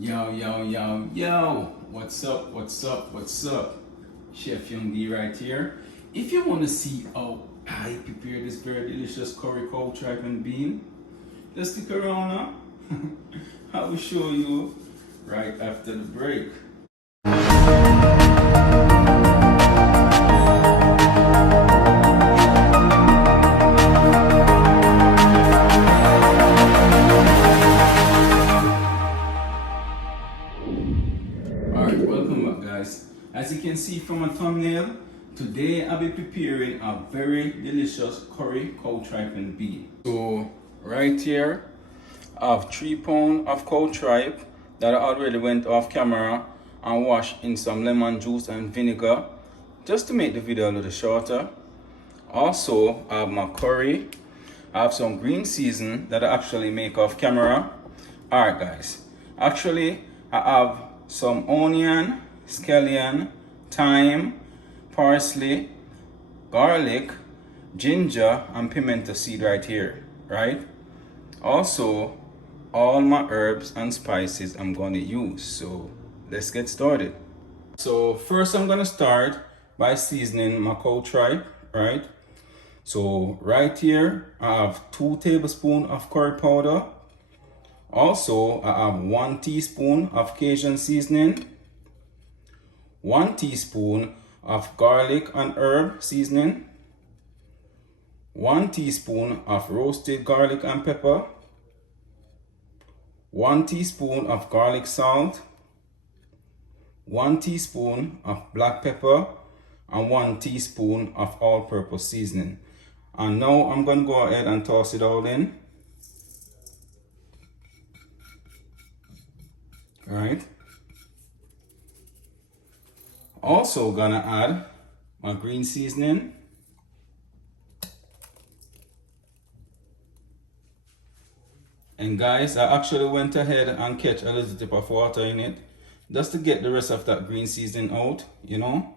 Yo, what's up? Chef Young D right here. If you want to see how I prepare this very delicious curry cow tripe and bean, just stick around now. I will show you right after the break. As you can see from my thumbnail, today I'll be preparing a very delicious curry cow tripe and bean. So right here, I have 3 pounds of cow tripe that I already went off camera and washed in some lemon juice and vinegar just to make the video a little shorter. Also, I have my curry. I have some green season that I actually make off camera. Alright guys, actually I have some onion, scallion, thyme, parsley, garlic, ginger, and pimento seed right here, right? Also, all my herbs and spices I'm going to use. So let's get started. So first I'm going to start by seasoning my cow tripe, right? So right here I have 2 tablespoons of curry powder. Also I have 1 teaspoon of Cajun seasoning, 1 teaspoon of garlic and herb seasoning, 1 teaspoon of roasted garlic and pepper, 1 teaspoon of garlic salt, 1 teaspoon of black pepper, and 1 teaspoon of all-purpose seasoning. And now I'm going to go ahead and toss it all in. All right. Also gonna add my green seasoning, and guys, I actually went ahead and catch a little tip of water in it just to get the rest of that green seasoning out, you know.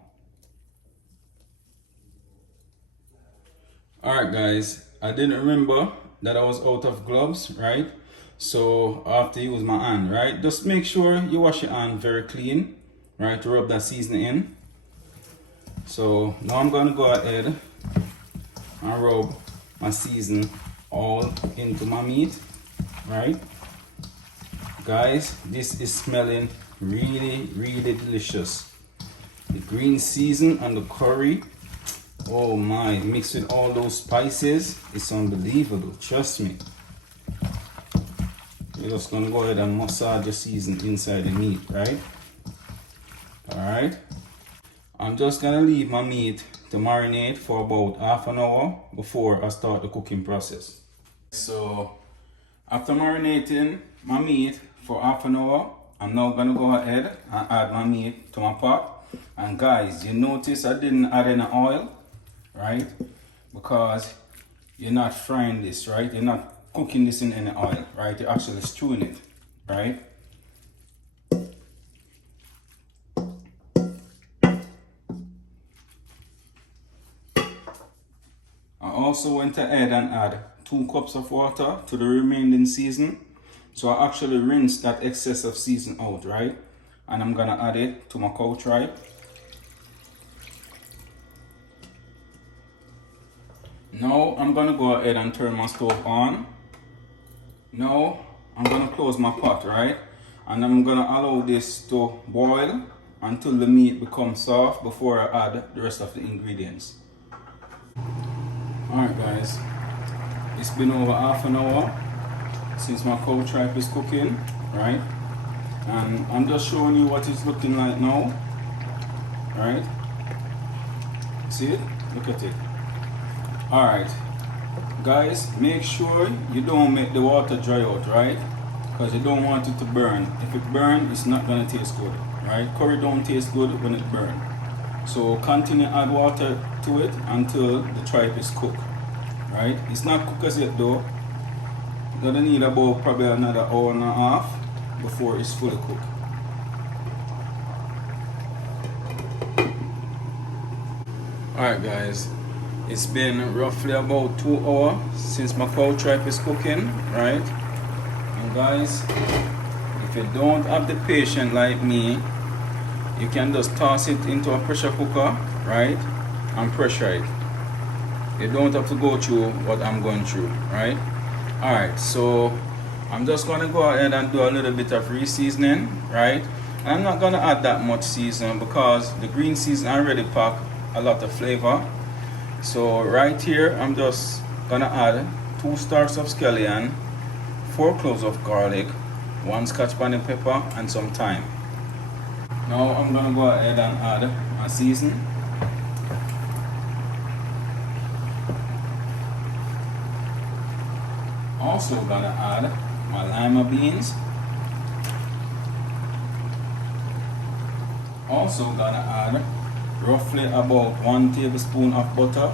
Alright guys, I didn't remember that I was out of gloves, right? So I have to use my hand, right? Just make sure you wash your hand very clean, right, to rub that seasoning in. So now I'm going to go ahead and rub my season all into my meat, right? Guys, this is smelling really delicious. The green season and the curry, oh my, mixed with all those spices, it's unbelievable, trust me. You're just going to go ahead and massage the season inside the meat, right? Alright, I'm just gonna leave my meat to marinate for about half an hour before I start the cooking process. So after marinating my meat for half an hour, I'm now gonna go ahead and add my meat to my pot. And guys, you notice I didn't add any oil, right? Because you're not frying this, right? You're not cooking this in any oil, right? You're actually stewing it, right? I also went ahead and add 2 cups of water to the remaining season. So I actually rinsed that excess of season out, right? And I'm gonna add it to my cow tripe. Now I'm gonna go ahead and turn my stove on. Now I'm gonna close my pot, right? And I'm gonna allow this to boil until the meat becomes soft before I add the rest of the ingredients. Alright guys, it's been over half an hour since my cow tripe is cooking, right? And I'm just showing you what it's looking like now, right? See it? Look at it. Alright, guys, make sure you don't make the water dry out, right? Because you don't want it to burn. If it burns, it's not going to taste good, right? Curry don't taste good when it burns. So continue add water to it until the tripe is cooked, right? It's not cooked as yet though. You're gonna need about probably another hour and a half before it's fully cooked. Alright guys, it's been roughly about 2 hours since my cow tripe is cooking, right? And guys, if if you don't have the patience like me, you can just toss it into a pressure cooker, right? And pressure it. You don't have to go through what I'm going through, right? Alright, so I'm just gonna go ahead and do a little bit of re-seasoning, right? And I'm not gonna add that much seasoning because the green season already pack a lot of flavor. So right here, I'm just gonna add 2 stalks of scallion, 4 cloves of garlic, 1 scotch bonnet pepper, and some thyme. Now I'm gonna go ahead and add my season. Also gonna add my lima beans. Also gonna add roughly about 1 tablespoon of butter.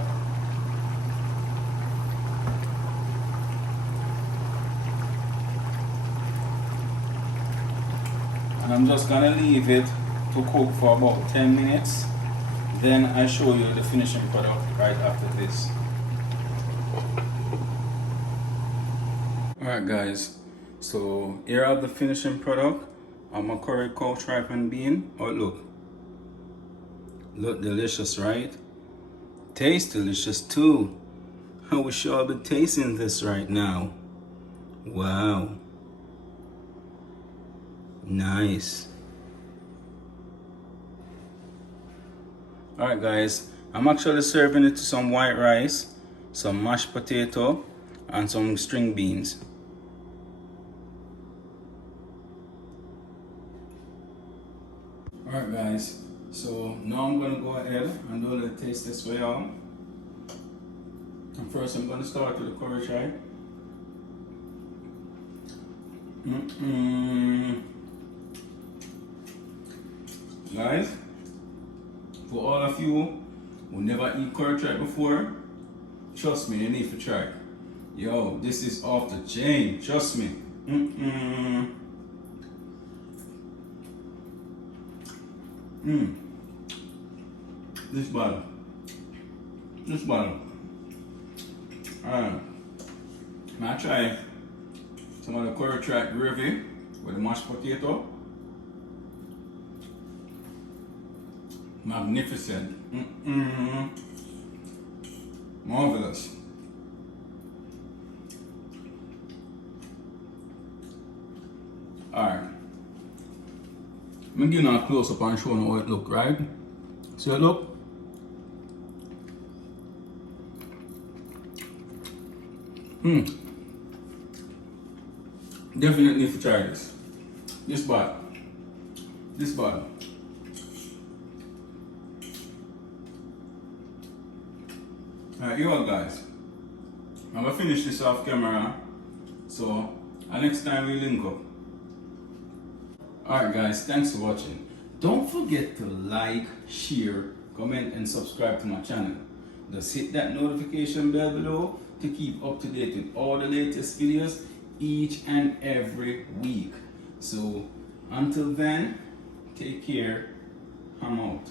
And I'm just gonna leave it to cook for about 10 minutes. Then I show you the finishing product right after this. Alright guys, so here I have the finishing product of my curry cow tripe and bean. Oh look delicious, right? Tastes delicious too. I wish y'all be tasting this right now. Wow, nice. Alright guys, I'm actually serving it to some white rice, some mashed potato, and some string beans. Alright guys, so now I'm gonna go ahead and do a little taste test for y'all. And first I'm gonna start with the curry tripe. Guys, for all of you who never eat curry tripe before, trust me, you need to try. Yo, this is off the chain, trust me. This bottle. Alright, now try some of the curry tripe gravy with the mashed potato. Magnificent. Marvelous. Alright. I'm gonna give you a close up and show you how it look, right? See it look? Definitely need to try this. This bottle. Alright, you all guys. I'm gonna finish this off camera. So next time we link up. Alright guys, thanks for watching. Don't forget to like, share, comment and subscribe to my channel. Just hit that notification bell below to keep up to date with all the latest videos each and every week. So until then, take care. I'm out.